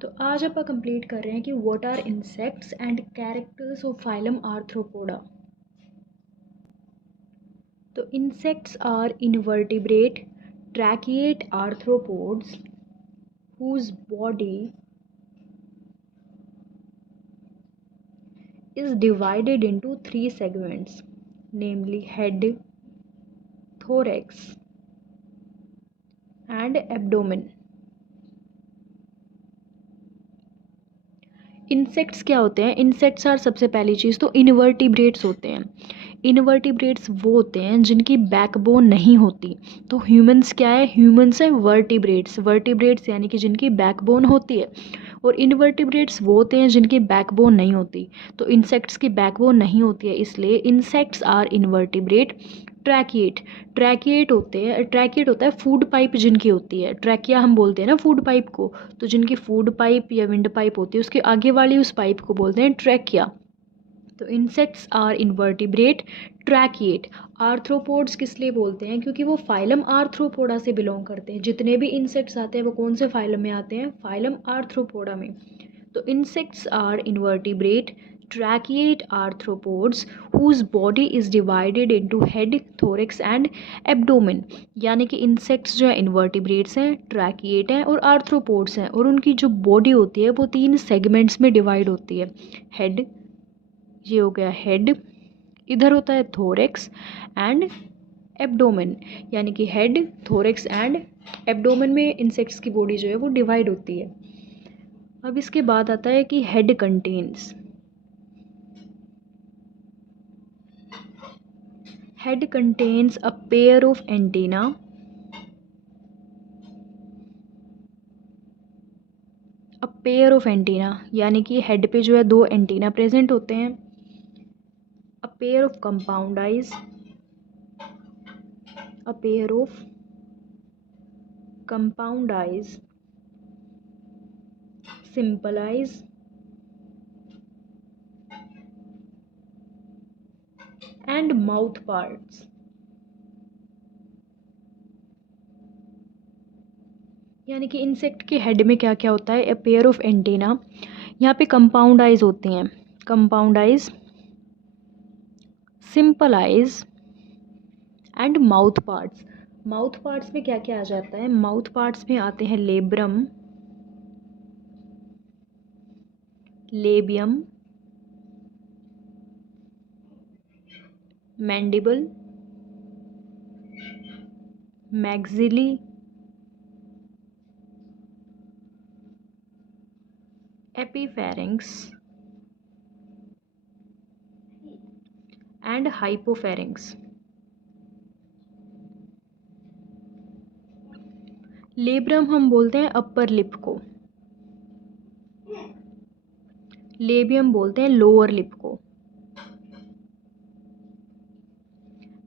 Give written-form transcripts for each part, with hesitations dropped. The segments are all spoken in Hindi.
तो आज आप कंप्लीट कर रहे हैं कि what are insects and characters of phylum Arthropoda. तो insects are invertebrate tracheate arthropods whose body is divided into three segments, namely head, thorax and abdomen. Insects क्या होते हैं? इंसेक्ट्स आर सबसे पहली चीज़ तो इनवर्टिब्रेट्स होते हैं। इनवर्टिब्रेट्स वो होते हैं जिनकी बैकबोन नहीं होती। तो ह्यूमंस क्या है? ह्यूमंस है वर्टिब्रेट्स। वर्टिब्रेट्स यानी कि जिनकी बैकबोन होती है, और इनवर्टिब्रेट्स वो होते हैं जिनकी बैकबोन नहीं होती। तो इंसेक्ट्स की बैकबोन नहीं होती है, इसलिए इंसेक्ट्स आर इनवर्टिब्रेट। ट्रैकिएट ट्रैकिएट होते हैं, ट्रैकिएट होता है फूड पाइप जिनकी होती है। ट्रैकिया हम बोलते हैं ना फूड पाइप को, तो जिनकी फूड पाइप या विंड पाइप होती है उसके आगे वाली उस पाइप को बोलते हैं ट्रैकिया। तो insects are invertebrate tracheate. Arthropods किस लिए बोलते हैं? क्योंकि वो फाइलम आर्थ्रोपोडा से बिलोंग करते हैं। जितने भी इंसेक्ट्स आते हैं वो कौन से फाइलम में आते हैं? फाइलम आर्थ्रोपोडा में। तो insects are invertebrate tracheate arthropods whose body is divided into head, thorax and abdomen। यानी कि इंसेक्ट्स जो है इन्वर्टिब्रेट्स हैं, ट्रैकिएट हैं और आर्थ्रोपोड्स हैं, और उनकी जो बॉडी होती है वो 3 सेगमेंट्स में डिवाइड होती है। हेड, ये हो गया हेड, इधर होता है थोरेक्स एंड एब्डोमेन। यानी कि हेड, थोरेक्स एंड एब्डोमेन में इंसेक्ट्स की बॉडी जो है वो डिवाइड होती है। अब इसके बाद आता है कि head contains, head contains a pair of antenna, यानी कि हेड पे जो है 2 एंटीना प्रेजेंट होते हैं। a pair of compound eyes, simple eyes and mouth parts। यानी कि इंसेक्ट के हेड में क्या क्या होता है? ए पेयर ऑफ एंटेना, यहाँ पे कंपाउंड आइज होती हैं, compound eyes, simple eyes and mouth parts. Mouth parts में क्या क्या आ जाता है? माउथ पार्ट्स में आते हैं labrum, labium, mandible, maxillae, epipharynx and hypopharynx. Labrum हम बोलते हैं अपर लिप को, लेबियम बोलते हैं लोअर लिप को।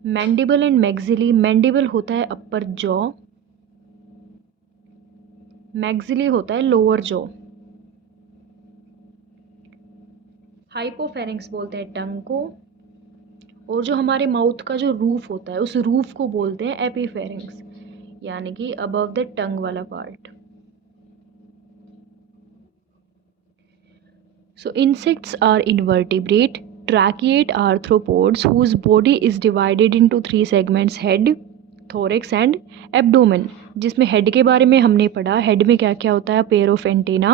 मैंडिबल एंड मैक्सिली, मैंडिबल होता है अपर जॉ, मैक्सिली होता है लोअर जॉ। हाइपोफेरिंक्स बोलते हैं टंग को, और जो हमारे माउथ का जो रूफ होता है उस रूफ को बोलते हैं एपीफेरिंक्स, यानी कि अबव द टंग वाला part. So insects are invertebrate, tracheate arthropods whose body is divided into 3 segments, head, thorax and abdomen। जिसमें हेड के बारे में हमने पढ़ा। हेड में क्या क्या होता है? Pair of antenna,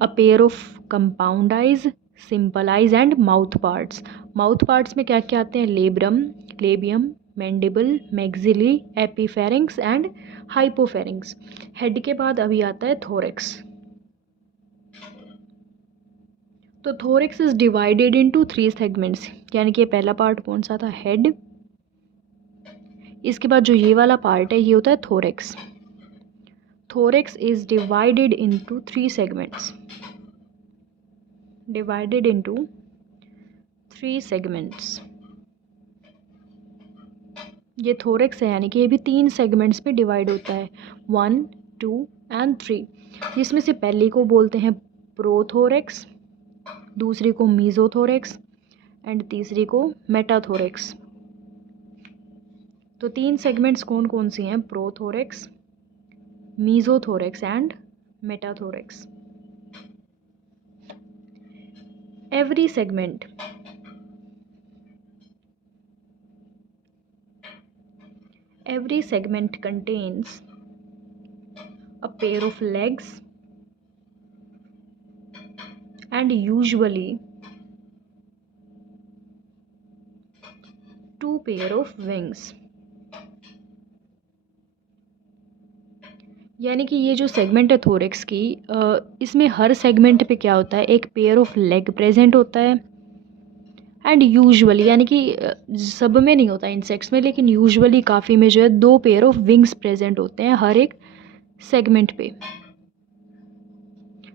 a pair of compound eyes, simple eyes and mouth parts. Mouth parts में क्या क्या आते हैं? Labrum, labium, mandible, maxillae, epipharynx and hypopharynx. Head के बाद अभी आता है थोरेक्स। तो thorax is divided into 3 segments, यानी कि पहला पार्ट कौन सा था? हेड। इसके बाद जो ये वाला पार्ट है ये होता है thorax. Thorax is divided into 3 segments, divided into 3 segments. ये थोरेक्स है, यानी कि ये भी 3 सेगमेंट्स में डिवाइड होता है, 1, 2 एंड 3। जिसमें से पहले को बोलते हैं प्रोथोरेक्स, दूसरी को मीजोथोरेक्स एंड तीसरी को मेटाथोरेक्स। तो 3 सेगमेंट्स कौन कौन सी हैं? Prothorax, mesothorax and metathorax. Every segment contains a pair of legs and usually two pair of wings. यानी कि ये जो सेगमेंट है थोरेक्स की, इसमें हर सेगमेंट पे क्या होता है, एक पेयर ऑफ लेग प्रेजेंट होता है एंड यूजुअली, यानी कि सब में नहीं होता इंसेक्ट्स में, लेकिन यूजुअली काफ़ी में जो है दो पेयर ऑफ विंग्स प्रेजेंट होते हैं हर एक सेगमेंट पे।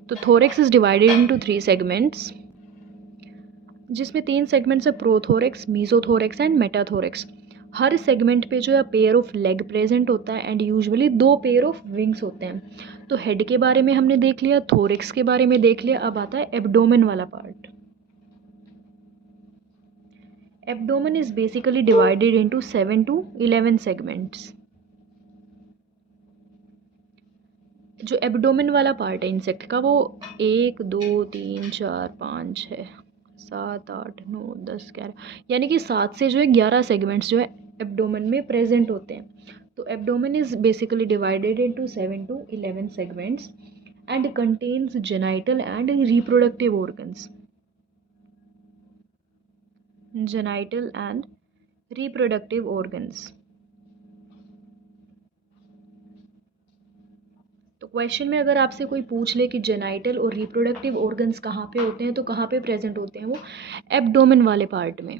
तो thorax is divided into 3 segments, जिसमें 3 सेगमेंट्स है, prothorax, mesothorax and metathorax. Her segment पे जो है पेयर ऑफ लेग प्रेजेंट होता है and usually 2 pair of wings होते हैं। तो हेड के बारे में हमने देख लिया, थोरेक्स के बारे में देख लिया, अब आता है एब्डोमेन वाला part. Abdomen is basically divided into 7 to 11 segments. जो एब्डोमेन वाला पार्ट है इंसेक्ट का, वो 1 2 3 4 5 6 7 8 9 10 11, यानी कि 7 से जो है 11 सेगमेंट्स जो है एब्डोमेन में प्रेजेंट होते हैं। तो abdomen is basically divided into 7 to 11 segments and contains genital and reproductive organs. Genital and reproductive organs. तो क्वेश्चन में अगर आपसे कोई पूछ ले कि जेनाइटल और रिप्रोडक्टिव ऑर्गन्स कहाँ पे होते हैं, तो कहाँ पे प्रेजेंट होते हैं, वो एब्डोमेन वाले पार्ट में।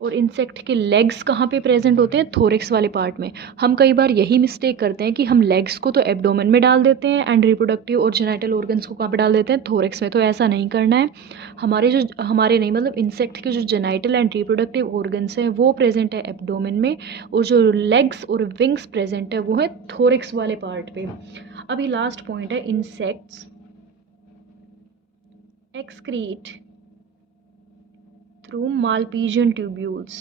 और इंसेक्ट के लेग्स कहाँ पे प्रेजेंट होते हैं, थोरेक्स वाले पार्ट में। हम कई बार यही मिस्टेक करते हैं कि हम लेग्स को तो एब्डोमेन में डाल देते हैं एंड रिप्रोडक्टिव और जेनाइटल ऑर्गन्स को कहाँ पे डाल देते हैं, थोरेक्स में। तो ऐसा नहीं करना है। हमारे नहीं, मतलब इंसेक्ट के जो जेनाइटल एंड रिप्रोडक्टिव ऑर्गन्स हैं वो प्रेजेंट है एब्डोमेन में, और जो लेग्स और विंग्स प्रेजेंट है वो है थोरेक्स वाले पार्ट पे। अभी लास्ट पॉइंट है, insects excrete through Malpighian tubules।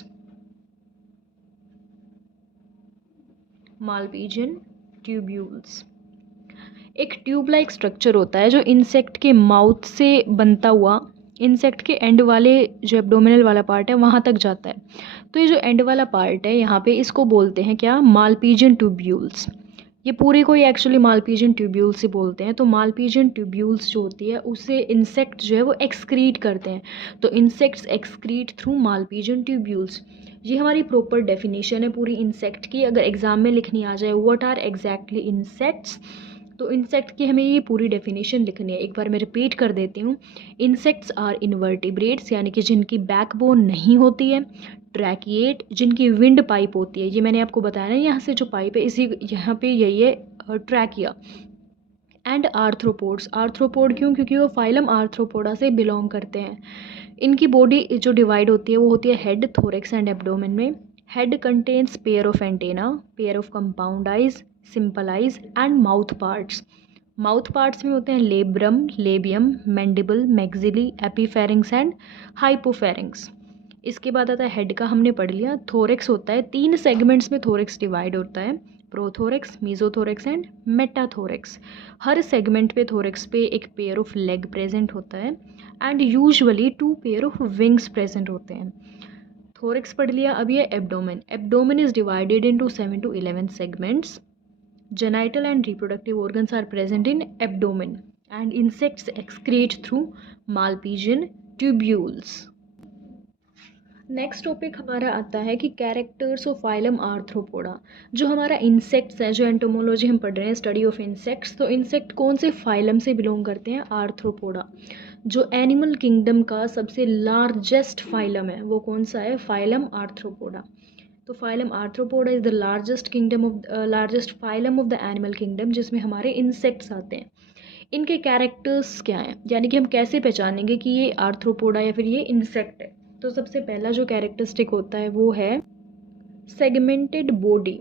Malpighian tubules एक ट्यूब लाइक स्ट्रक्चर होता है जो इंसेक्ट के माउथ से बनता हुआ इंसेक्ट के एंड वाले जो एब्डोमिनल वाला पार्ट है वहाँ तक जाता है। तो ये जो एंड वाला पार्ट है यहाँ पे, इसको बोलते हैं क्या, मालपीजियन ट्यूब्यूल्स। ये पूरे को ही एक्चुअली मालपीजियन ट्यूब्यूल्स से बोलते हैं। तो मालपीजियन ट्यूब्यूल्स जो होती है उसे इंसेक्ट जो है वो एक्सक्रीट करते हैं। तो insects excrete through Malpighian tubules. ये हमारी प्रॉपर डेफिनेशन है पूरी इंसेक्ट की। अगर एग्जाम में लिखनी आ जाए व्हाट आर एग्जैक्टली इंसेक्ट्स, तो इंसेक्ट की हमें ये पूरी डेफिनेशन लिखनी है। एक बार मैं रिपीट कर देती हूँ। इंसेक्ट्स आर इनवर्टिब्रेट्स, यानी कि जिनकी बैकबोन नहीं होती है। ट्रैकिएट, जिनकी विंड पाइप होती है, ये मैंने आपको बताया ना, यहाँ से जो पाइप है इसी यहाँ पे यही है ट्रैकिया। एंड आर्थ्रोपोड्स, आर्थ्रोपोड क्यों, क्योंकि वो फाइलम आर्थ्रोपोडा से बिलोंग करते हैं। इनकी बॉडी जो डिवाइड होती है वो होती है हेड, थोरेक्स एंड एब्डोमेन में। Head contains pair of antenna, pair of compound eyes, simple eyes and mouth parts. Mouth parts में होते हैं labrum, labium, mandible, maxillae, epipharynx and hypopharynx. इसके बाद आता है हेड का, हमने पढ़ लिया। थोरेक्स होता है 3 सेगमेंट्स में थोरेक्स डिवाइड होता है, prothorax, mesothorax and metathorax. Her segment पे थोरेक्स पे एक पेयर ऑफ लेग प्रेजेंट होता है and usually 2 pair of wings present होते हैं। थोरेक्स पढ़ लिया। अब ये abdomen. Abdomen is divided into 7 to 11 segments. Genital and reproductive organs are present in abdomen and insects excrete through Malpighian tubules। Next topic हमारा आता है कि कैरेक्टर्स ऑफ फाइलम आर्थ्रोपोडा। जो हमारा इंसेक्ट्स है, जो एंटोमोलॉजी हम पढ़ रहे हैं, स्टडी ऑफ इंसेक्ट्स, तो इंसेक्ट कौन से फाइलम से बिलोंग करते हैं, आर्थ्रोपोडा। जो एनिमल किंगडम का सबसे लार्जेस्ट फाइलम है वो कौन सा है, फाइलम आर्थ्रोपोडा। तो phylum arthropoda is the largest phylum of the animal kingdom, जिसमें हमारे इंसेक्ट्स आते हैं। इनके कैरेक्टर्स क्या हैं, यानी कि हम कैसे पहचानेंगे कि ये आर्थ्रोपोडा या फिर ये इंसेक्ट है। तो सबसे पहला जो कैरेक्टरिस्टिक होता है वो है सेगमेंटेड बॉडी।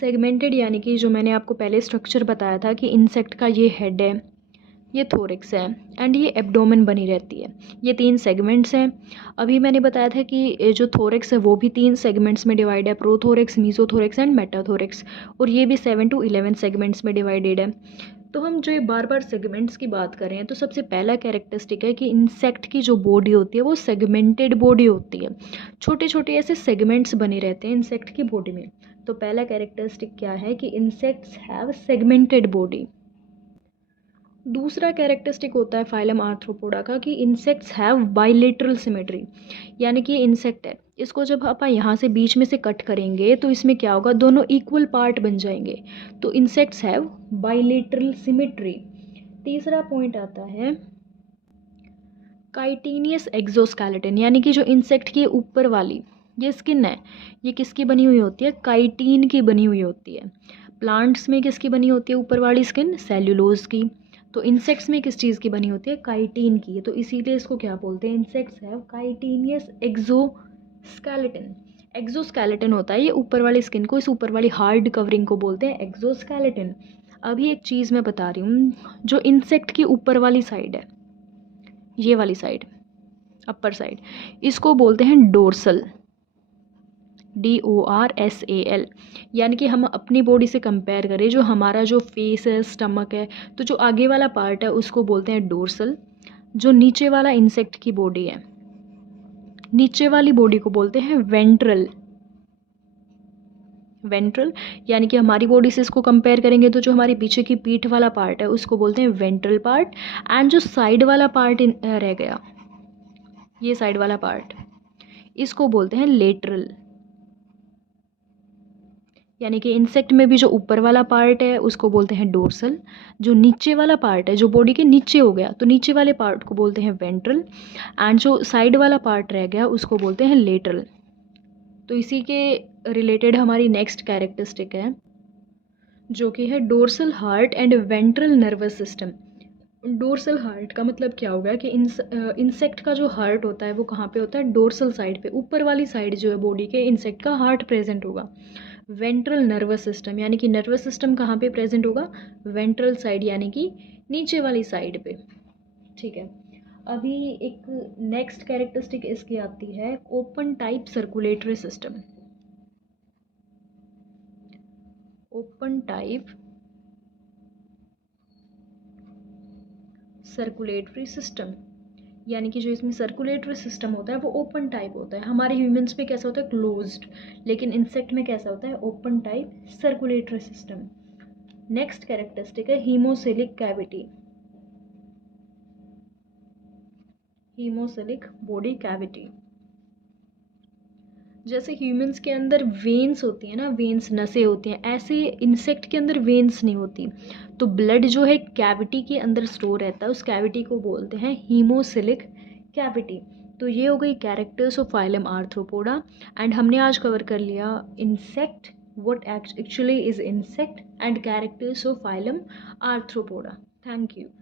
सेगमेंटेड यानी कि जो मैंने आपको पहले स्ट्रक्चर बताया था कि इंसेक्ट का ये हेड है, ये थोरेक्स है एंड ये एब्डोमेन बनी रहती है। ये 3 सेगमेंट्स हैं। अभी मैंने बताया था कि जो थोरेक्स है वो भी 3 सेगमेंट्स में डिवाइड है, प्रोथोरेक्स, मीसोथोरेक्स एंड मेटाथोरेक्स। और ये भी 7 to 11 सेगमेंट्स में डिवाइडेड है। तो हम जो ये बार बार सेगमेंट्स की बात कर रहे हैं, तो सबसे पहला कैरेक्टरिस्टिक है कि इंसेक्ट की जो बॉडी होती है वो सेगमेंटेड बॉडी होती है, छोटे छोटे ऐसे सेगमेंट्स बने रहते हैं इंसेक्ट की बॉडी में। तो पहला कैरेक्टरिस्टिक क्या है कि इंसेक्ट्स हैव सेगमेंटेड बॉडी। दूसरा कैरेक्टरिस्टिक होता है फाइलम आर्थ्रोपोडा का कि इंसेक्ट्स हैव बाइलेटरल सिमेट्री, यानी कि ये इंसेक्ट है, इसको जब अपन यहाँ से बीच में से कट करेंगे तो इसमें क्या होगा, दोनों इक्वल पार्ट बन जाएंगे। तो इंसेक्ट्स हैव बाइलेटरल सिमेट्री। तीसरा पॉइंट आता है काइटिनियस एक्सोस्केलेटन, यानी कि जो इंसेक्ट की ऊपर वाली ये स्किन है, ये किसकी बनी हुई होती है, काइटिन की बनी हुई होती है। प्लांट्स में किसकी बनी होती है ऊपर वाली स्किन, सेल्यूलोज की। तो इंसेक्ट्स में किस चीज़ की बनी होती है, काइटिन की। तो इसीलिए इसको क्या बोलते हैं, insects have chitinous exoskeleton. Exoskeleton होता है ये ऊपर वाली स्किन को, इस ऊपर वाली हार्ड कवरिंग को बोलते हैं एक्सोस्केलेटन। अभी एक चीज़ मैं बता रही हूँ, जो इंसेक्ट की ऊपर वाली साइड है, ये वाली साइड, अपर साइड, इसको बोलते हैं डोर्सल, DORSAL। यानी कि हम अपनी बॉडी से कंपेयर करें, जो हमारा जो फेस है, स्टमक है, तो जो आगे वाला पार्ट है उसको बोलते हैं डोर्सल। जो नीचे वाला इंसेक्ट की बॉडी है, नीचे वाली बॉडी को बोलते हैं वेंट्रल। वेंट्रल यानी कि हमारी बॉडी से इसको कंपेयर करेंगे तो जो हमारी पीछे की पीठ वाला पार्ट है उसको बोलते हैं वेंट्रल पार्ट। एंड जो साइड वाला पार्ट रह गया, ये साइड वाला पार्ट, इसको बोलते हैं लेटरल। यानी कि इंसेक्ट में भी जो ऊपर वाला पार्ट है उसको बोलते हैं डोर्सल, जो नीचे वाला पार्ट है, जो बॉडी के नीचे हो गया, तो नीचे वाले पार्ट को बोलते हैं वेंट्रल। एंड जो साइड वाला पार्ट रह गया उसको बोलते हैं लेटरल। तो इसी के रिलेटेड हमारी नेक्स्ट कैरेक्टरिस्टिक है जो कि है dorsal heart and ventral nervous system. Dorsal heart का मतलब क्या होगा कि इंसेक्ट का जो हार्ट होता है वो कहाँ पे होता है, डोर्सल साइड पे, ऊपर वाली साइड जो है बॉडी के इंसेक्ट का हार्ट प्रेजेंट होगा। वेंट्रल नर्वस सिस्टम, यानी कि नर्वस सिस्टम कहाँ पे प्रेजेंट होगा, वेंट्रल साइड, यानी कि नीचे वाली साइड पे। ठीक है, अभी एक नेक्स्ट कैरेक्टरिस्टिक इसकी आती है open type circulatory system. Open type circulatory system, यानी कि जो इसमें सर्कुलेटरी सिस्टम होता है वो ओपन टाइप होता है। हमारे ह्यूमंस में कैसा होता है, क्लोज्ड, लेकिन इंसेक्ट में कैसा होता है, open type circulatory system. Next characteristic है haemocoelic cavity. Haemocoelic body cavity. जैसे ह्यूमंस के अंदर वेन्स होती है ना, वेन्स नसें होती हैं, ऐसे इंसेक्ट के अंदर वेन्स नहीं होती। तो ब्लड जो है कैविटी के अंदर स्टोर रहता है, उस कैविटी को बोलते हैं हीमोसिलिक कैविटी। तो ये हो गई characters of phylum arthropoda. And हमने आज कवर कर लिया insect, what actually is insect, and characters of phylum arthropoda. Thank you.